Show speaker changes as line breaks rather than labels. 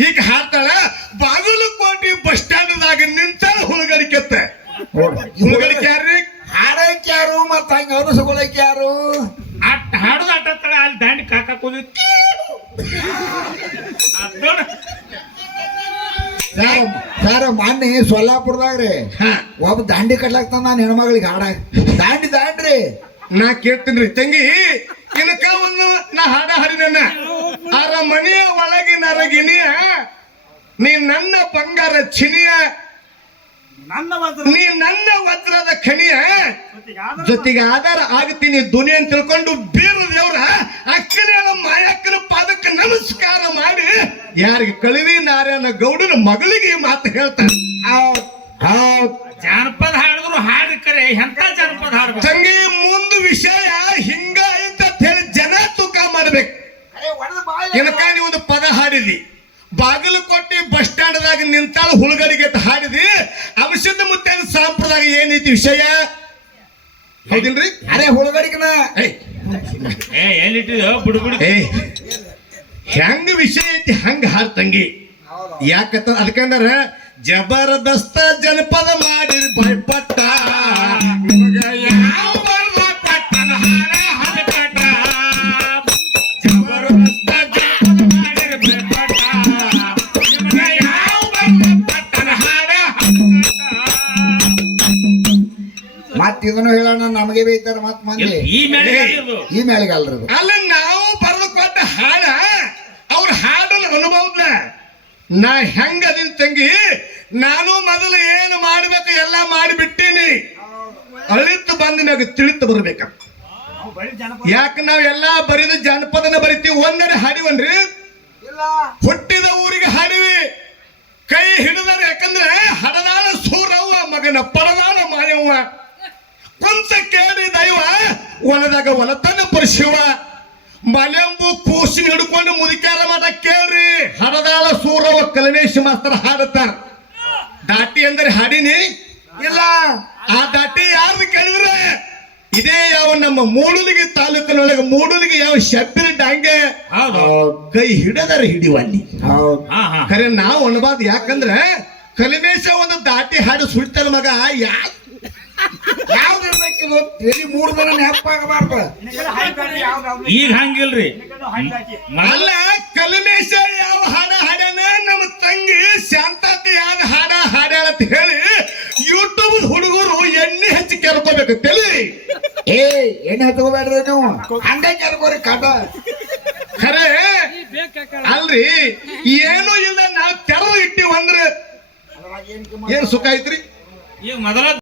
ಈಗ ಹಾಡ್ತಾಳ ಬಾಗಲಕೋಟೆ ಬಸ್ ಸ್ಟ್ಯಾಂಡ್ದಾಗ ನಿಂತಾಳ ಹುಳುಗಡಿಕೆತ್ತ ಹುಳುಗಡಿಕೆ ಯಾರ್ರಿ
ಹಾಡಕ್ ಯಾರು ಮತ್ತ ಹಂಗ ಅನಿಸ್ಕೊಳಕ್ ಯಾರು
ಹಾಡುದ ಆಟತ್ತಳ ಅಲ್ಲಿ ದಾಂಡಿ ಕಾಕಕ್ ಹೋದಿತ್ತು
ಸರ್ ಮೊನ್ನೆ ಸೊಲ್ಲಾಪುರದಾಗ್ರಿ ಒಬ್ಬ ದಾಂಡಿ ಕಟ್ಲಾಕ್ತಾನ ನಾನು ಹೆಣ್ಮಗಳಿಗೆ ಹಾಡ ದಾಂಡ್ರಿ
ನಾ ಕೇಳ್ತೀನ್ರಿ ತಂಗಿ ಇನಕ ಒಂದು ನಾ ಹಾಡ ಹಾಡಿನ ಆರ ಮನೆಯ ಒಳಗಿನ ಅರಗಿನಿಯ ನೀ ನನ್ನ ಬಂಗಾರ ಚಿನಿಯ ನೀ ನನ್ನ ವಜ್ರದ ಖಣಿಯ ಜೊತೆಗೆ ಆಧಾರ ಆಗ್ತೀನಿ ಧ್ವನಿ ಅಂತ ತಿಳ್ಕೊಂಡು ಬೀರ ದೇವ್ರ ಅಕ್ಕನ ಮಾಯಕ್ಕನ ಪಾದಕ್ಕೆ ನಮಸ್ಕಾರ ಮಾಡಿ ಯಾರಿಗೆ ಕಳಿವಿ ನಾರಾಯಣ ಗೌಡನ ಮಗಳಿಗೆ ಮಾತು ಹೇಳ್ತಾರೆ.
ಜಾನಪದ ಹಾಡಿದ್ರು ಹಾಡು ಕರೆ ಎಂತ ಜಾನಪದ ಹಾಡ್ಬೇಕು
ತಂಗಿ ಮುಂದ ವಿಷಯ ಹಿಂಗ ಐತ ಹೇಳಿ ಜನ ತೂಕ ಮಾಡ್ಬೇಕು. ಏನಕ್ಕ ನೀವು ಒಂದು ಪದ ಹಾಡಿದಿ ಬಾಗಲಕೋಟೆ ಬಸ್ ಸ್ಟ್ಯಾಂಡ್ದಾಗ ನಿಂತಾಳ ಹುಳುಗಡಿಗೆ ಹಾಡಿದಿ ಅಂಶದ ಮುತ್ತೆ ಸಂಪ್ರದಾಯ ಏನೈತಿ ವಿಷಯ ಹೌದಿಲ್ರಿ?
ಅರೆ ಹುಳುಗಡಿಗನ
ಎಲ್ಲಿಟ್ಟಿದ ಬುಡುಬುಡು
ಹೆಂಗ ವಿಷಯ ಐತಿ ಹಂಗ ಹಾಡ್ ತಂಗಿ. ಯಾಕತ್ತ ಅದಕ್ಕಂದ್ರ ಜಬರ್ದಸ್ತ ಜನಪದ ಮಾಡಿ ಭಯಪಟ್ಟ ಯಾವ ಪಟ್ಟನ ಹಾಡ ಹಾಡಪಟ್ಟ ಜಬರ್ದಸ್ತ ಜನಪದ ಮಾಡಿ ಭಯಪಟ್ಟ ಯಾವ ಪಟ್ಟನ ಹಾಡ
ಮತ್ ಇದನ್ನು ಹೇಳೋಣ ನಮಗೆ ಬೈತಾರ ಮತ್ ಮಂದಿ
ಈ
ಮೇಳಿಗಲ್ರಿ
ಅಲ್ಲ ನಾವು ಬರೆದು ಕೊಟ್ಟ ಹಾಡ ಅವ್ರ ಹಾಡನ್ನ ಅನುಭವದ ನಾ ಹೆಂಗ ಅದೀನಿ ತಂಗಿ. ನಾನು ಮೊದಲು ಏನು ಮಾಡ್ಬೇಕು ಎಲ್ಲ ಮಾಡಿಬಿಟ್ಟೀನಿ. ಅಳಿತು ಬಂದು ನಾಗ ತಿಳಿತು ಬರ್ಬೇಕ. ಯಾಕೆ ನಾವ್ ಎಲ್ಲಾ ಬರೀದ ಜನಪದನ ಬರಿತೀವಿ. ಒಂದನೇ ಹಾಡಿವನ್ರಿ ಹುಟ್ಟಿದ ಊರಿಗೆ ಹಾಡಿವಿ ಕೈ ಹಿಡಿದಾರ. ಯಾಕಂದ್ರೆ ಹಡದಾನ ಸೂರವ್ವ ಮಗನ ಪಡದಾನ ಮಾಯವ್ವ ಕುಂತ ಕೇಳಿ ದೈವ ಹೊಲದಾಗ ಹೊಲತನ ಪರಿಶಿವ ಮಲೆಂಬು ಕೂಸಿನ ಹಿಡ್ಕೊಂಡು ಮುದುಕ್ಯಾರ ಮಾಡ ಕೇಳ್ರಿ. ಹಡದಾಳ ಸೂರವ ಕಲಮೇಶ್ ಮಾಸ್ತರ ಹಾಡುತ್ತಾರ. ದಾಟಿ ಅಂದ್ರೆ ಹಾಡಿನಿ ಇಲ್ಲ. ಆ ದಾಟಿ ಯಾರ್ದು ಕೇಳಿದ್ರೆ ಇದೇ ಯಾವ ನಮ್ಮ ಮೂಡಲಿಗೆ ತಾಲೂಕಿನೊಳಗೆ ಮೂಡಲಿಗೆ ಯಾವ ಶಬ್ಬಿನ ಡಾಂಗೆ ಕೈ ಹಿಡದಾರ ಹಿಡಿವಲ್ಲಿ ಖರೆ ನಾವು ಅನ್ಬಾರ್ದು. ಯಾಕಂದ್ರೆ ಕಲಮೇಶ ಒಂದು ದಾಟಿ ಹಾಡು ಸುಡ್ತಾರ ಮಗ
ಯಾವ್ದಿರ್ಬೇಕಿದು ಎಲ್ಲಿ 3 ದಿನ ನೆನಪಾಗಬಾರ್ದು.
ಈಗ ಹಂಗಿಲ್ರಿ.
ಅಲ್ಲ ಕಲಮೇಶ ಯಾವ ಹಾಡ ಹಾಡ್ಯಾನ ನಮ್ಮ ತಂಗಿ ಶಾಂತತೆ ಯಾವ ಹಾಡ ಹಾಡ್ಯಾಳ ಅಂತ ಹೇಳಿ ಯೂಟ್ಯೂಬ್ ಹುಡುಗರು ಎಣ್ಣೆ ಹಚ್ಚಿ ಕೆರ್ಕೋಬೇಕು ತಲೆ.
ಎಣ್ಣೆ ಹತ್ಕೋಬೇಡ್ರಿ ನೀವು ಹಂಗೆ ಕೆರ್ಕೋರಿ ಕಾಟ.
ಖರೆ ಅಲ್ರಿ ಏನು ಇಲ್ಲ ನಾವ್ ತೆರವು ಇಟ್ಟಿವಂದ್ರೆ ಏನ್ ಸುಖ ಐತ್ರಿ.
ಈಗ ಮೊದಲ